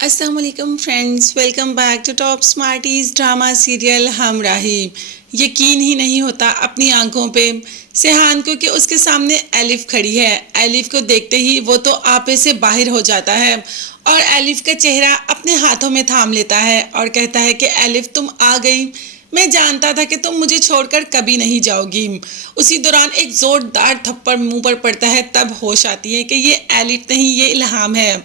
अस्सलाम वालेकुम friends, welcome back to top smarties drama serial Hamrahi. यकीन ही नहीं होता अपनी आंखों पे सेहान को कि उसके सामने एलिफ खड़ी है। एलिफ को देखते ही वो तो आपे से बाहर हो जाता है और एलिफ का चेहरा अपने हाथों में थाम लेता है और कहता है कि एलिफ तुम आ गई, मैं जानता था कि तुम मुझे छोड़कर कभी नहीं जाओगी। उसी दौरान एक जोरदार थप्पड़ मुंह पर पड़ता है, तब होश आती है कि ये एलिफ नहीं, ये इल्हाम है।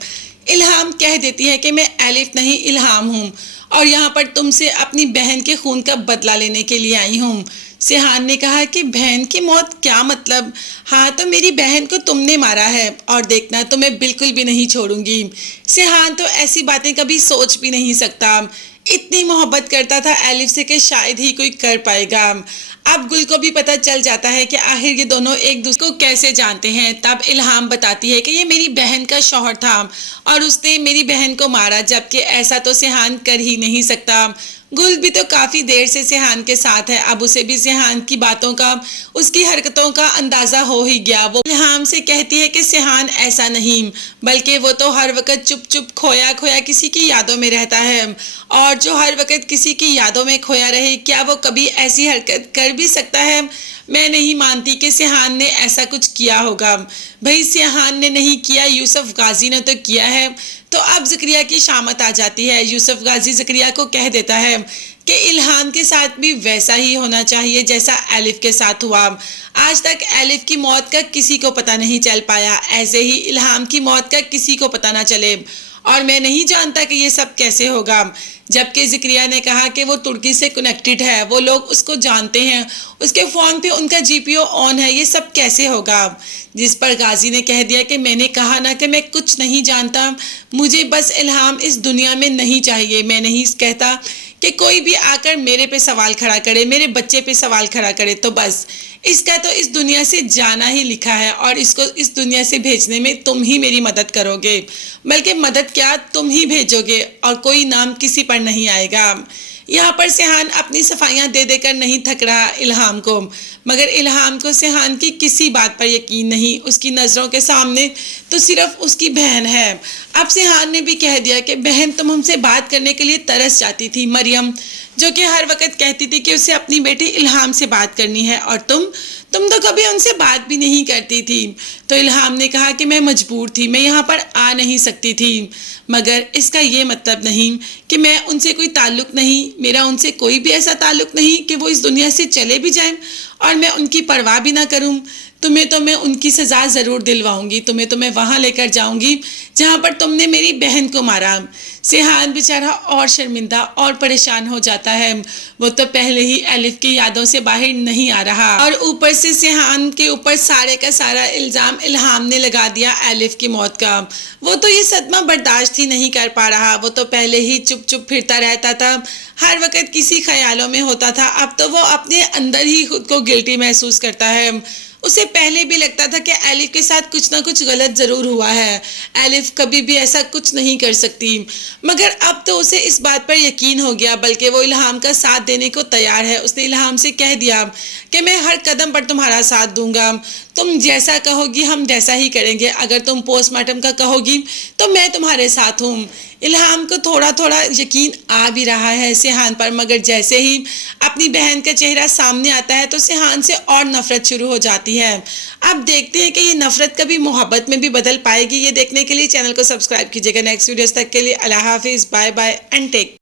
इल्हाम कह देती है कि मैं एलिफ नहीं इल्हाम हूँ और यहाँ पर तुमसे अपनी बहन के खून का बदला लेने के लिए आई हूँ। सेहान ने कहा कि बहन की मौत क्या मतलब? हाँ तो मेरी बहन को तुमने मारा है और देखना तो मैं बिल्कुल भी नहीं छोड़ूंगी। सेहान तो ऐसी बातें कभी सोच भी नहीं सकता, इतनी मोहब्बत करता था एलिफ से कि शायद ही कोई कर पाएगा। अब गुल को भी पता चल जाता है कि आखिर ये दोनों एक दूसरे को कैसे जानते हैं। तब इल्हाम बताती है कि ये मेरी बहन का शौहर था और उसने मेरी बहन को मारा, जबकि ऐसा तो सेहान कर ही नहीं सकता। गुल भी तो काफ़ी देर से सेहान के साथ है, अब उसे भी सेहान की बातों का, उसकी हरकतों का अंदाज़ा हो ही गया। वो इल्हाम से कहती है कि सेहान ऐसा नहीं, बल्कि वो तो हर वक्त चुप चुप खोया खोया किसी की यादों में रहता है, और जो हर वक्त किसी की यादों में खोया रहे, क्या वो कभी ऐसी हरकत कर भी सकता है? मैं नहीं मानती कि सेहान ने ऐसा कुछ किया होगा। भाई सेहान ने नहीं किया, यूसुफ गाजी ने तो किया है। तो अब ज़करिया की शामत आ जाती है। यूसुफ गाजी ज़करिया को कह देता है कि इल्हाम के साथ भी वैसा ही होना चाहिए जैसा एलिफ के साथ हुआ। आज तक एलिफ की मौत का किसी को पता नहीं चल पाया, ऐसे ही इल्हाम की मौत का किसी को पता ना चले, और मैं नहीं जानता कि ये सब कैसे होगा। जबकि ज़करिया ने कहा कि वो तुर्की से कनेक्टेड है, वो लोग उसको जानते हैं, उसके फ़ोन पे उनका जीपीओ ऑन है, ये सब कैसे होगा? जिस पर गाजी ने कह दिया कि मैंने कहा ना कि मैं कुछ नहीं जानता, मुझे बस इल्हाम इस दुनिया में नहीं चाहिए। मैं नहीं कहता कि कोई भी आकर मेरे पे सवाल खड़ा करे, मेरे बच्चे पे सवाल खड़ा करे, तो बस इसका तो इस दुनिया से जाना ही लिखा है और इसको इस दुनिया से भेजने में तुम ही मेरी मदद करोगे, बल्कि मदद क्या तुम ही भेजोगे और कोई नाम किसी पर नहीं आएगा। यहाँ पर सेहान अपनी सफाइयाँ दे देकर नहीं थक रहा इल्हाम को, मगर इल्हाम को सेहान की किसी बात पर यकीन नहीं। उसकी नज़रों के सामने तो सिर्फ उसकी बहन है। अब सेहान ने भी कह दिया कि बहन तुम हमसे बात करने के लिए तरस जाती थी, मरियम जो कि हर वक्त कहती थी कि उसे अपनी बेटी इल्हाम से बात करनी है, और तुम तो कभी उनसे बात भी नहीं करती थी। तो इल्हाम ने कहा कि मैं मजबूर थी, मैं यहाँ पर आ नहीं सकती थी, मगर इसका ये मतलब नहीं कि मैं उनसे कोई ताल्लुक़ नहीं, मेरा उनसे कोई भी ऐसा ताल्लुक़ नहीं कि वो इस दुनिया से चले भी जाएं और मैं उनकी परवाह भी ना करूं। तुम्हें तो मैं उनकी सज़ा ज़रूर दिलवाऊंगी, तुम्हें तो मैं वहाँ लेकर जाऊंगी जहाँ पर तुमने मेरी बहन को मारा। सेहान बेचारा और शर्मिंदा और परेशान हो जाता है, वो तो पहले ही एलिफ की यादों से बाहर नहीं आ रहा और ऊपर से सेहान के ऊपर सारे का सारा इल्ज़ाम इल्हाम ने लगा दिया एलिफ की मौत का। वो तो ये सदमा बर्दाश्त ही नहीं कर पा रहा, वो तो पहले ही चुप चुप फिरता रहता था, हर वक्त किसी ख्यालों में होता था, अब तो वो अपने अंदर ही खुद को गिल्टी महसूस करता है। उसे पहले भी लगता था कि एलिफ के साथ कुछ ना कुछ गलत ज़रूर हुआ है, एलिफ कभी भी ऐसा कुछ नहीं कर सकती, मगर अब तो उसे इस बात पर यकीन हो गया, बल्कि वो इल्हाम का साथ देने को तैयार है। उसने इल्हाम से कह दिया कि मैं हर कदम पर तुम्हारा साथ दूंगा, तुम जैसा कहोगी हम वैसा ही करेंगे, अगर तुम पोस्टमार्टम का कहोगी तो मैं तुम्हारे साथ हूँ। इल्हाम को थोड़ा थोड़ा यकीन आ भी रहा है सेहान पर, मगर जैसे ही अपनी बहन का चेहरा सामने आता है तो सेहान से और नफरत शुरू हो जाती है। अब देखते हैं कि ये नफरत कभी मोहब्बत में भी बदल पाएगी। ये देखने के लिए चैनल को सब्सक्राइब कीजिएगा। नेक्स्ट वीडियोस तक के लिए अल्लाह हाफिज़, बाय बाय एंड टेक।